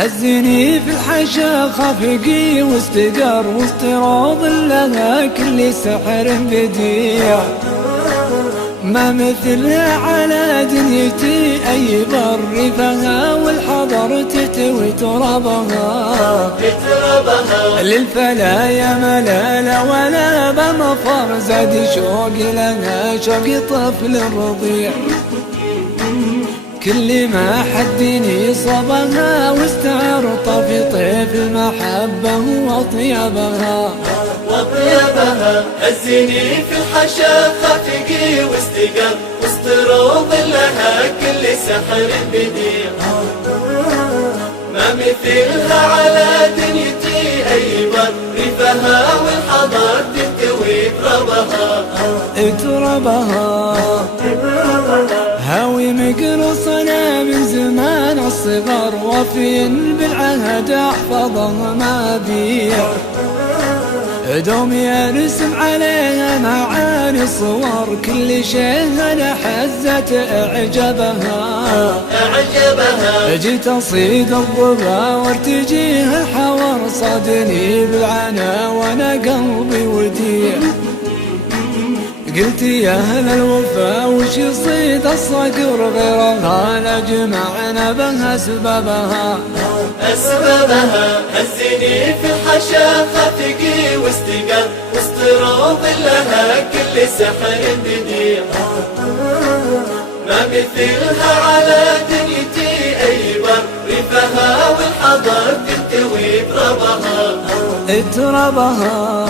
هزني في الحشا خافقي واستقر واستراض لها كل سحر بديع، ما مثلها على دنيتي أي بر فيها والحضر تتوي ترابها. للفلايا ملالة ولا بمفر زاد شوقي لها شوقي طفل رضيع، كل ما حدني صبها واستعرط في طيف المحبة وطيبها. هزني في الحشا خافقي واستقر واستروض لها كل سحر بديع، ما مثلها على دنيتي أي بر ريفها والحضر تنتوي تربها. هاوي مقرصنا من زمان الصغر وفي بالعهد احفظها ما بيع، دوم يرسم عليها معاني صور كل شيء انا حزت اعجبها. جيت اصيد الظبا وارتجيها الحور صادني بالعنا وانا قلبي وديع، قلت يا أهل الوفا وش يصيد الصقر غيرها لجمعنا بها أسبابها. هزني في الحشا خافقي واستقر واستروض لها كل سحر بديع، ما مثلها على دنيتي أي بر ريفها والحضر تنتوي تربها.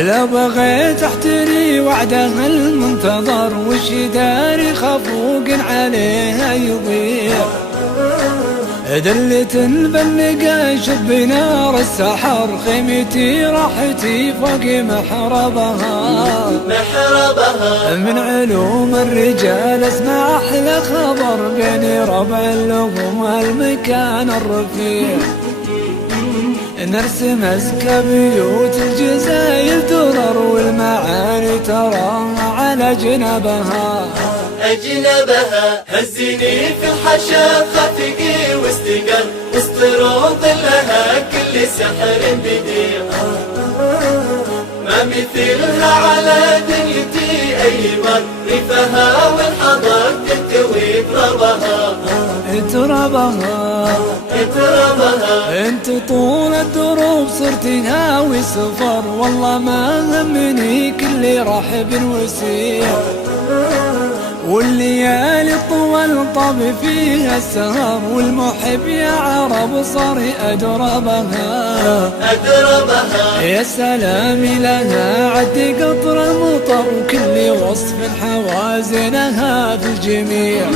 لو بغيت احتري وعدها المنتظر وش داري خفوق عليها يضيع، دلت البلقاش بنار السحر خيمتي راحتي فوق محربها. من علوم الرجال اسمع احلى خبر بين ربع اللغم والمكان الرفيع، نرسم أزكى بيوت الجزاير درر والمعاني تراها على جنبها. هزني في الحشا خافقي واستقر واستروض لها كل سحر بديع، ما مثلها على دنيتي أي بر ريفها والحضر تنتوي تربها. انت طول الدروب صرت هاوي سفر والله ما همني كل رحب وسيع، والليالي طول طاب فيها السهر والمحب يا عرب صار أدربها. يا سلام لها عد قطر مطر وكل وصف حوازنها في الجميع،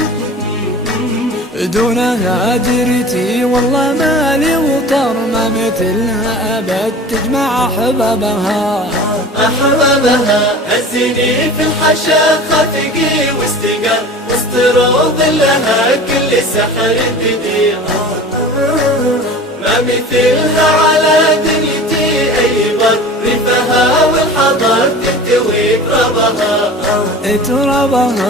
دونها درتي والله مالي وطر ما مثلها أبد تجمع أحبابها. هزني في الحشا خافقي واستقر واستروض لها كل سحر بديع، ما مثلها على دنيتي أي بر ريفها والحضر تنتوي تربها.